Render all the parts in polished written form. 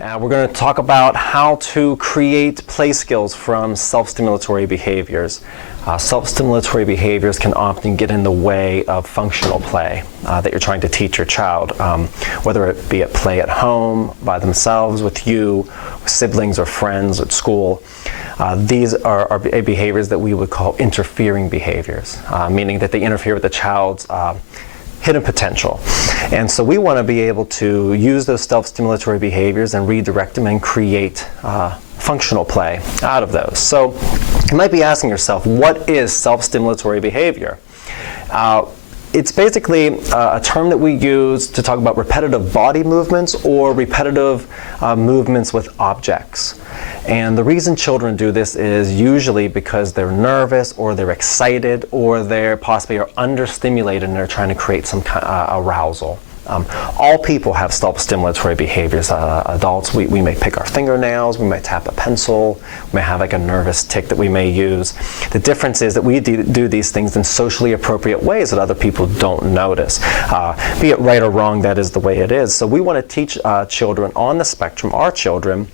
We're going to talk about how to create play skills from self-stimulatory behaviors. Self-stimulatory behaviors can often get in the way of functional play that you're trying to teach your child, whether it be at play at home, by themselves, with you, with siblings or friends at school. These are behaviors that we would call interfering behaviors, meaning that they interfere with the child's hidden potential. And so we want to be able to use those self-stimulatory behaviors and redirect them and create functional play out of those. So you might be asking yourself, what is self-stimulatory behavior? It's basically a term that we use to talk about repetitive body movements or repetitive movements with objects. And the reason children do this is usually because they're nervous or they're excited or they're possibly are understimulated and they're trying to create some kind of arousal. All people have self-stimulatory behaviors. Adults, we may pick our fingernails, we might tap a pencil, we may have like a nervous tic that we may use. The difference is that we do these things in socially appropriate ways that other people don't notice. Be it right or wrong, that is the way it is. So we want to teach children on the spectrum, our children,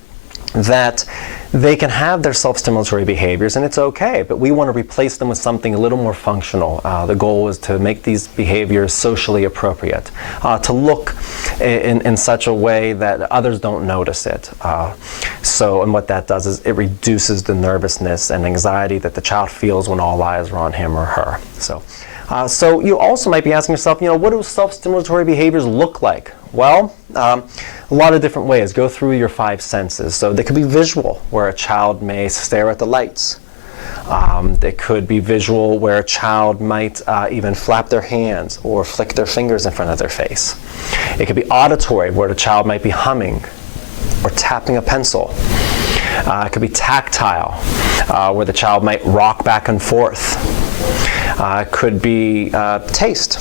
that they can have their self-stimulatory behaviors and it's okay, but we want to replace them with something a little more functional. The goal is to make these behaviors socially appropriate, to look in such a way that others don't notice it. And what that does is it reduces the nervousness and anxiety that the child feels when all eyes are on him or her. So you also might be asking yourself, what do self-stimulatory behaviors look like? Well, a lot of different ways. Go through your 5 senses. So they could be visual, where a child may stare at the lights. They could be visual, where a child might even flap their hands or flick their fingers in front of their face. It could be auditory, where the child might be humming or tapping a pencil. It could be tactile, where the child might rock back and forth. It could be taste,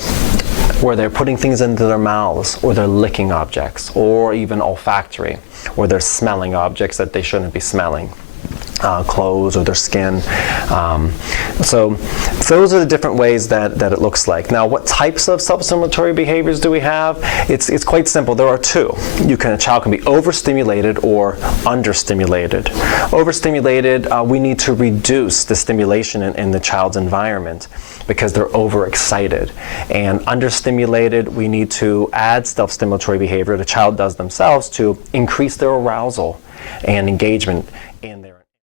where they're putting things into their mouths, or they're licking objects, or even olfactory, where they're smelling objects that they shouldn't be smelling, clothes or their skin. So those are the different ways that it looks like. Now, what types of self-stimulatory behaviors do we have? It's quite simple. There are 2. A child can be overstimulated or understimulated. Overstimulated, we need to reduce the stimulation in the child's environment because they're overexcited. And understimulated, we need to add self-stimulatory behavior the child does themselves to increase their arousal and engagement,